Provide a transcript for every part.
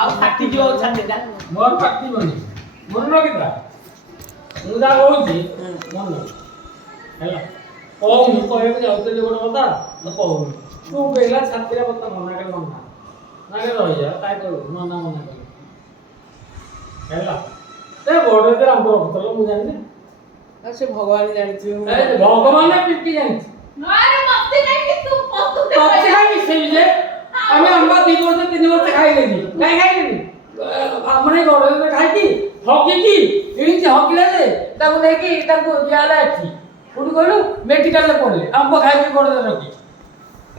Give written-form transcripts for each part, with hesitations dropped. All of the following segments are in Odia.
ଆଉ ଫାଟି ଯିବ ଛାତିଟା। ମୋର ଫାଟିବନି ମନେ ରଖିଥା ମୁଁ ଯାହା କହୁଛି ମନେ ହେଲା କହୁନି କହିବାକୁ ଯାଉଥିଲି ଗୋଟେ କଥା ତ କହୁନି ତୁ ବେଲା ଛାତିରେ କଥା ମନା କଲେ ମନା ନାକେ ରହିଯା କାଇଁ କହିବୁ ମନା ମନା କଲେ ହେଲା ଏ ବଡ଼ ଏତେ ଆମ୍ବ ରଖୁଥିଲ ମୁଁ ଜାଣିନି ଆଉ ସେ ଭଗବାନ ଜାଣିଥିବେ। ଭଗବାନ ପିଟି ଜାଣିଛି ତତେ ଖାଇବି ସେଇ ଯେ ଆମେ ଆମ୍ବ 2 ବର୍ଷ 3 ବର୍ଷ ଖାଇଲେନି କାଇଁ ଖାଇଲେନି ଆମର ଏଇ ଗଡ଼ରେ ଖାଇକି ହକିକି ଏମିତି ହକିଲେ ଯେ ତାକୁ ନେଇକି ତାକୁ ଦିଆହେଲା ଏଠି କୋଉଠି କହିଲୁ ମେଡିକାଲରେ ପଡ଼ିଲେ ଆମ୍ବ ଖାଇକି ଗଡ଼ରେ ରଖି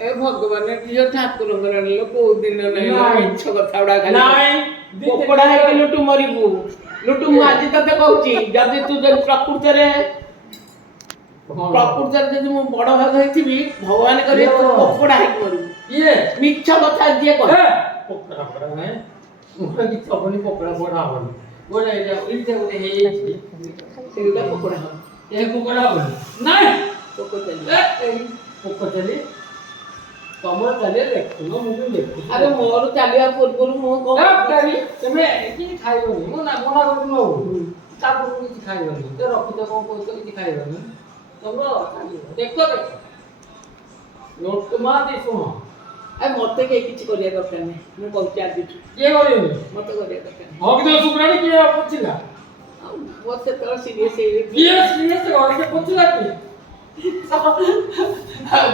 ଏ ଭଗବାନ ପ୍ରିୟ ଠାକୁରଙ୍କର ଆଣିଲ କୋଉ ଦିନ ନାହିଁ ମିଛ କଥା ଗୁଡା ଖାଲି ନାଇଁ ପକୋଡା ହେଇକି ଲୁଟୁ ମରିବୁ ଲୁଟୁ ମୁଁ ଆଜି ତତେ କହୁଛି ଯଦି ତୁ ଯଦି ପ୍ରକୃତରେ ଯଦି ମୁଁ ବଡ ଭାଗ ହେଇଥିବି ଭଗବାନ କରିବେ ତୁ ପକୋଡା ହେଇକି ମରିବୁ ଇଏ ମିଛ କଥା ଯିଏ କହେ ପକୋଡା ପକୋଡା ନାହିଁ ମୋର କିଛି ହବନି ପକୋଡା ପକୋଡା ହବନି ଗୋଟେ ଏଇଟା ଗୋଟେ ହେଇଯାଇଛି ସେଗୁଡା ପକୋଡା ହବ ଏ ପକୋଡା ହବନି ନାଇଁ ପୋକ ଚାଲି ତମର ଚାଲିଏ ଦେଖୁନ ମୁଁ ବି ଦେଖୁଛି ଆରେ ମୋର ଚାଲିବା ପୂର୍ବରୁ ମୁଁ କଣ ତମେ କିଛି ଖାଇବନି ମୁଁ ମନା କରୁଛି ନଉ ତା ପୂର୍ବରୁ କିଛି ଖାଇବନି ତ ରଖିଛ କଣ କହୁଛ କିଛି ଖାଇବନି ତମର ଦେଖ ନୋଟ ମା ଶୁଣ ମତେ କେହି କିଛି କରିବା ଦରକାର ନାହିଁ ମୁଁ କହୁଛି ଆଜିଠୁ କିଏ କରିବେନି ମତେ କରିବା ଦରକାର ନାହିଁ ହକିଦ ସୁବ୍ରାଣୀ କିଏ ପଚିଲା ଆଉ ମୋର ସେତେବେଳେ ସିରିୟସ୍ ହେଇଯାଇଛି କିଏ ସିରିୟସ୍ ଘରେ ପଚିଲା କି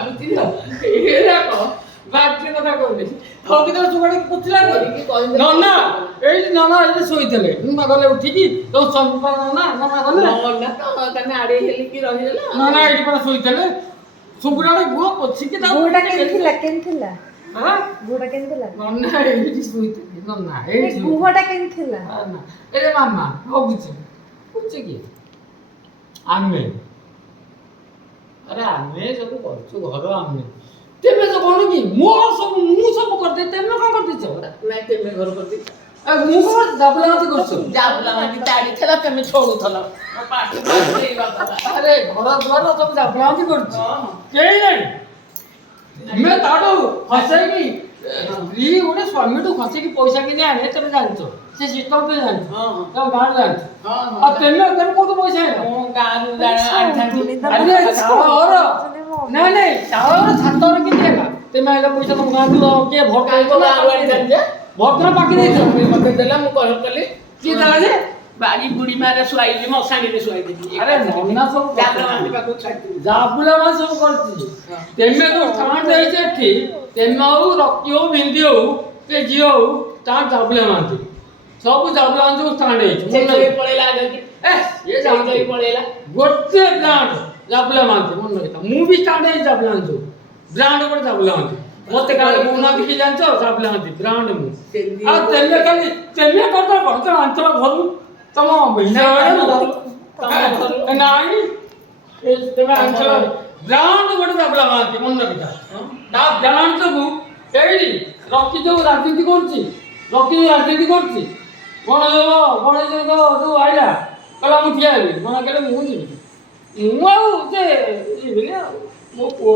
ବୁଝିଲ ଏଇଟା କଣ ବାଜ୍ୟ କଥା କହିଲେ ହକିଦ ସୁବ୍ରାଣୀ ପଚିଲା କରିକି କହିଲେ ନନା ଏଇଠି ନନା ଏଇଠି ଶୋଇଥିଲେ ନନା ଗଲେ ଉଠିକି ତ ନନା ନନା ଗଲେ ନନା ତ ତମେ ଆଡେଇ ହେଲିକି ରହିଗଲା ନନା ଏଇଠି ପରା ଶୋଇଥିଲେ ସୁବ୍ରାଣୀ ଗୁହ ପଚିକି ତା ଗୁହଟା କେମିତି ଥିଲା ହଁ ଗୁହଟା କେମିତି ଥିଲା ନନା ଏଇଠି ଶୋଇଥିଲେ ନନା ଏଇଠି ଗୁହଟା କେମିତି ଥିଲା ନା ଏରେ ମାମା ହଗୁଛି ବୁଝୁଛ କି ଆମେ ଆରେ ଆମେ ସବୁ କରୁଛୁ ଘର ଆମେ ତେମେ ତ କଣ କି ମୋର ସବୁ ମୁଁ ସବୁ କରିଦେ ତେମେ କଣ କରିଦେଇଛ ନାଇଁ ତେମେ ଘର କରିଦେଇ ମୁଁ କଣ ଜାବୁଲାତି କରୁଛୁ ଯାବୁଲା ମାଟି ତାଡି ଥିଲା ତମେ ଛୋଡୁଥଲ ଆରେ ଘର ଦ୍ୱାର ସବୁ ଜାବୁଲାତି କରୁଛୁ କେହି ନାହିଁ ଆମେ ତାଠୁ ଖସେଇକି ସ୍ତ୍ରୀ ଗୋଟେ ସ୍ୱାମୀଠୁ ଖସେଇକି ପଇସା କିଣି ଆଣେ ତମେ ଜାଣିଛ ସେ ସିଷ୍ଟମ ତ ଜାଣିଛ ତମ ଗାଁରେ ଜାଣିଛ ଆଉ ତେମେ କୋଉଠୁ ପଇସା ଆଣିଲ ମୋ ଗାଁରୁ ଆଣିଥାନ୍ତି ଚାଉଳ ନାଇଁ ନାଇଁ ଚାଉଳର ଛାତରେ କେତେ ହେଲା ତେମେ ଆଇଲା ପଇସା ତମ ଗାଁକୁ କିଏ ଭର୍ତ୍ତା ଭର୍ତ୍ତା ପାଖି ଦେଇଛ ମତେ ଦେଲା ମୁଁ କଲ କଲି କିଏ ଦେଲା ଯେ ବାଡ଼ି ବୁଢୀ ମାରେ ଶୁଆଇଲି ମଶାଣିରେ ଶୁଆଇଦେଲି ଆରେ ନନା ସବୁ ଯାବୁଲା ପାଖକୁ ଛାଡ଼ିଦେଲି ଜାବୁଲା ମା ସବୁ କରିଛି ତେମେ ଯୋଉ ଷ୍ଟାଣ୍ଡ ଦେଇଛି ଏଠି ତେମେ ହଉ ରକି ହଉ ବିନ୍ଦି ହଉ ସେ ଝିଅ ହଉ ତା ଜାବୁଲା ମାନ୍ତି ସବୁ ଜାବୁଲା ମାନ୍ତି ସବୁ ଷ୍ଟାଣ୍ଡ ହେଇଛି ପଳେଇଲା ପଳେଇଲା ଗୋଟେ ବ୍ରାଣ୍ଡ ଜାବୁଲା ମାନ୍ତି ମନେ ରଖିଥା ମୁଁ ବି ଷ୍ଟାଣ୍ଡ ହେଇଛି ଜାବୁଲା ମାନ୍ତି ବ୍ରାଣ୍ଡ ଗୋଟେ ଜାବୁଲା ମାନ୍ତି ମତେ କାଳେ କହୁନାହାନ୍ତି କି ଜାଣିଛ ଜାବୁଲା ମାନ୍ତି ବ୍ରାଣ୍ଡ ମୁଁ ଆଉ ତେମେ ଖାଲି ତେମେ କରିଦେବ କଣ ତମ ଅଞ୍ଚଳ ଘରୁ ତମ ନାଇଁ ତେମେ ଅଞ୍ଚଳ ବ୍ରାଣ୍ଡ ଗୋଟେ ଜାବୁଲା ମାନ୍ତି ମନେ ରଖିଥା ତା ବ୍ରାଣ୍ଡ ସବୁ ଏଇଠି ରକି ଯୋଉ ରାଜନୀତି କରୁଛି ଗଣେଶ ଯୋଉ ଆଇଲା କହିଲା ମୁଁ ଠିଆ ହେବି ମନା କଲେ ମୁଁ ଯିବି ମୁଁ ଆଉ ଯିବିନି ଆଉ ମୋ ପୁଅ